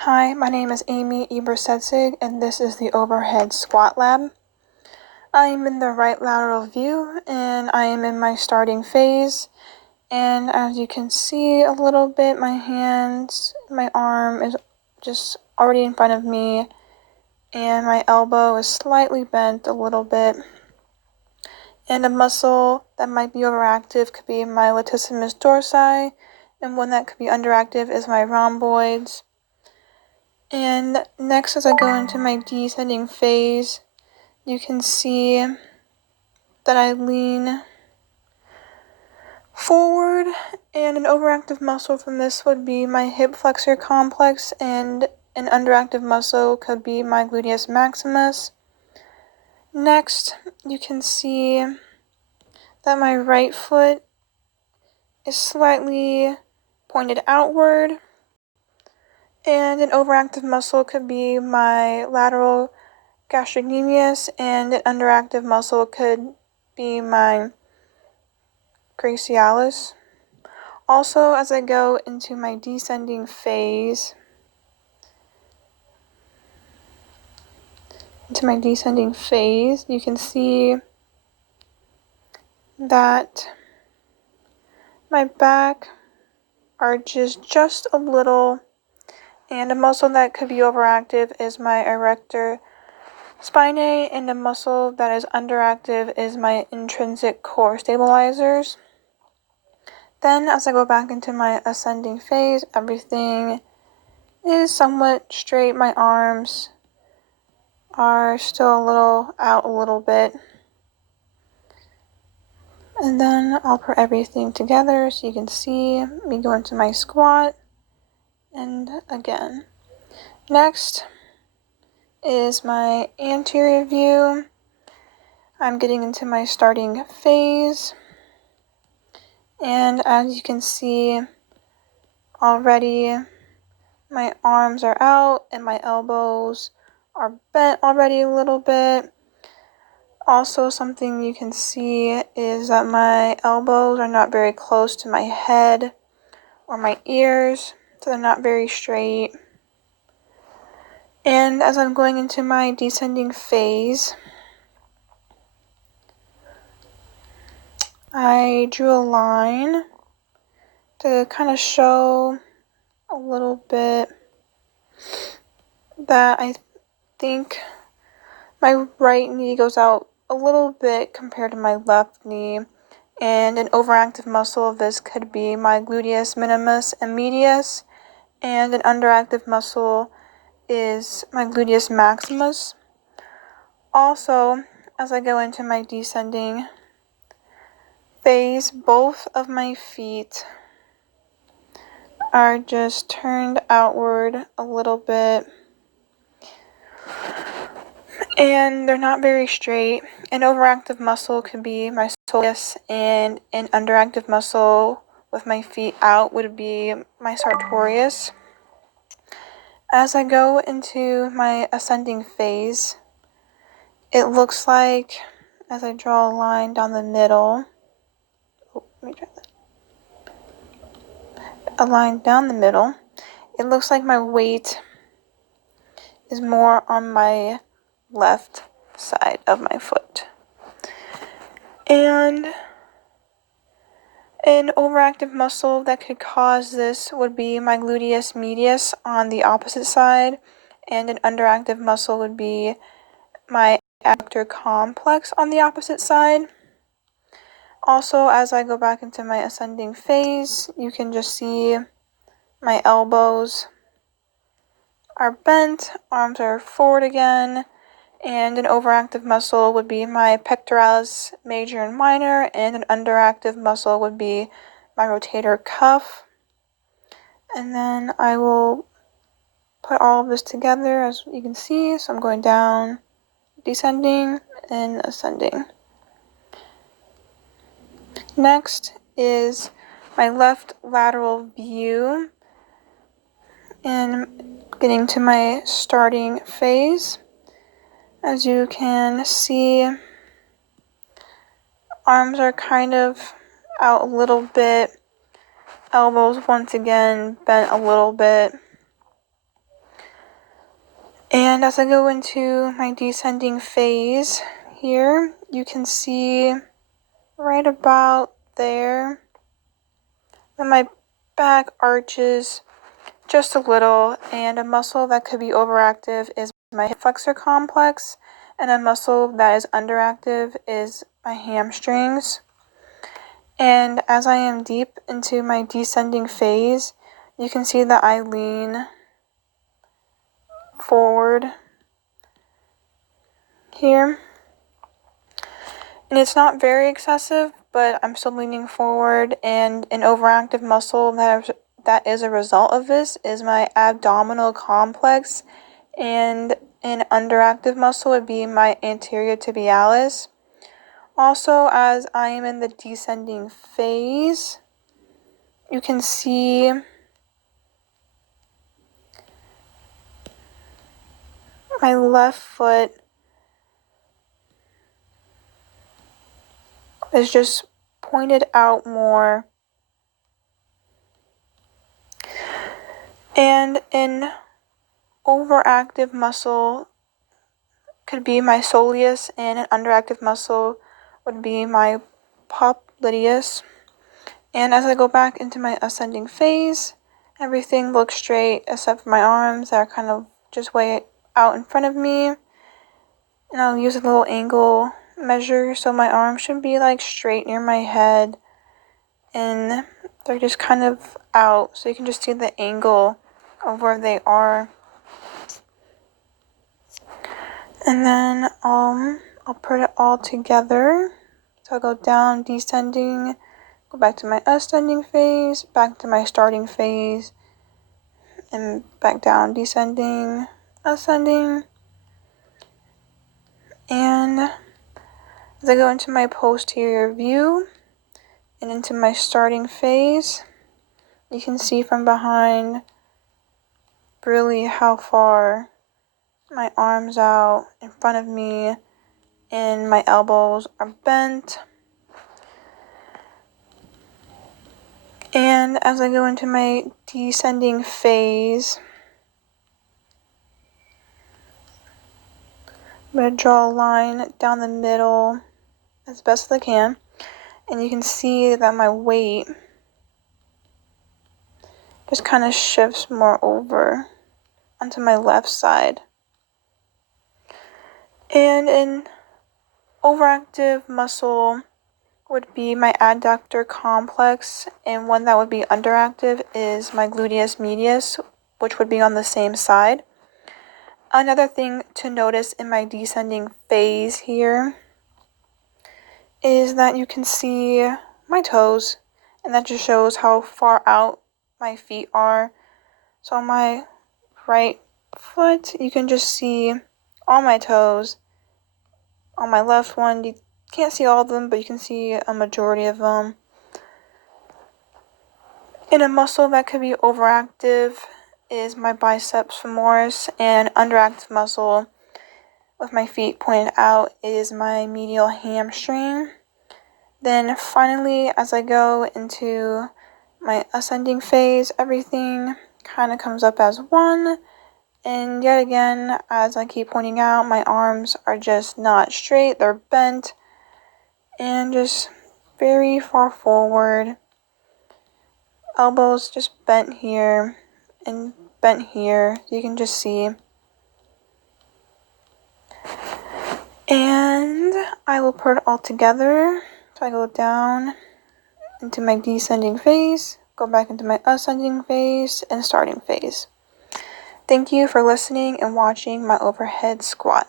Hi, my name is Amy Ebersetsig, and this is the Overhead Squat Lab. I am in the right lateral view, and I am in my starting phase. And as you can see a little bit, my arm is just already in front of me, and my elbow is slightly bent a little bit. And a muscle that might be overactive could be my latissimus dorsi, and one that could be underactive is my rhomboids. And next, as I go into my descending phase, you can see that I lean forward, and an overactive muscle from this would be my hip flexor complex, and an underactive muscle could be my gluteus maximus. Next, you can see that my right foot is slightly pointed outward, and an overactive muscle could be my lateral gastrocnemius, and an underactive muscle could be my brachialis. Also, as I go into my descending phase, you can see that my back arches just a little, and a muscle that could be overactive is my erector spinae, and a muscle that is underactive is my intrinsic core stabilizers. Then, as I go back into my ascending phase, everything is somewhat straight. My arms are still out a little bit. And then I'll put everything together so you can see me go into my squat. And again. Next is my anterior view. I'm getting into my starting phase. And as you can see already, my arms are out and my elbows are bent already a little bit. Also, something you can see is that my elbows are not very close to my head or my ears, so they're not very straight. And as I'm going into my descending phase, I drew a line to kind of show a little bit that I think my right knee goes out a little bit compared to my left knee, and an overactive muscle of this could be my gluteus minimus and medius, and an underactive muscle is my gluteus maximus. Also, as I go into my descending phase, both of my feet are just turned outward a little bit, and they're not very straight. An overactive muscle could be my soleus, and an underactive muscle with my feet out would be my sartorius. As I go into my ascending phase, it looks like, as I draw a line down the middle, it looks like my weight is more on my left side of my foot. And an overactive muscle that could cause this would be my gluteus medius on the opposite side, and an underactive muscle would be my adductor complex on the opposite side. Also, as I go back into my ascending phase, you can just see my elbows are bent, arms are forward again, and an overactive muscle would be my pectoralis major and minor, and an underactive muscle would be my rotator cuff. And then I will put all of this together, as you can see. So I'm going down, descending, and ascending. Next is my left lateral view, and getting to my starting phase. As you can see, arms are kind of out a little bit, elbows once again bent a little bit, And as I go into my descending phase here, you can see right about there that my back arches just a little, and a muscle that could be overactive is my hip flexor complex, and a muscle that is underactive is my hamstrings. And as I am deep into my descending phase, you can see that I lean forward here. And it's not very excessive, but I'm still leaning forward, and an overactive muscle that is a result of this is my abdominal complex, and an underactive muscle would be my anterior tibialis. Also, as I am in the descending phase, you can see my left foot is just pointed out more. And an overactive muscle could be my soleus, and an underactive muscle would be my popliteus. And as I go back into my ascending phase, everything looks straight except for my arms that are kind of just way out in front of me. And I'll use a little angle measure, so my arms should be like straight near my head, and they're just kind of out, so you can just see the angle of where they are. And then I'll put it all together. So I'll go down, descending, go back to my ascending phase, back to my starting phase, and back down, descending, ascending. And as I go into my posterior view and into my starting phase, you can see from behind really how far my arms out in front of me and my elbows are bent. And as I go into my descending phase, I'm going to draw a line down the middle as best as I can, and you can see that my weight just kind of shifts more over onto my left side. And an overactive muscle would be my adductor complex, and one that would be underactive is my gluteus medius, which would be on the same side. Another thing to notice in my descending phase here is that you can see my toes, and that just shows how far out my feet are. So on my right foot, you can just see all my toes. On my left one, you can't see all of them, but you can see a majority of them. And a muscle that could be overactive is my biceps femoris, and underactive muscle with my feet pointed out is my medial hamstring. Then finally, as I go into my ascending phase, everything kind of comes up as one. And yet again, as I keep pointing out, my arms are just not straight, they're bent and just very far forward. Elbows just bent here and bent here, you can just see. And I will put it all together. So I go down into my descending phase, go back into my ascending phase and starting phase. Thank you for listening and watching my overhead squat.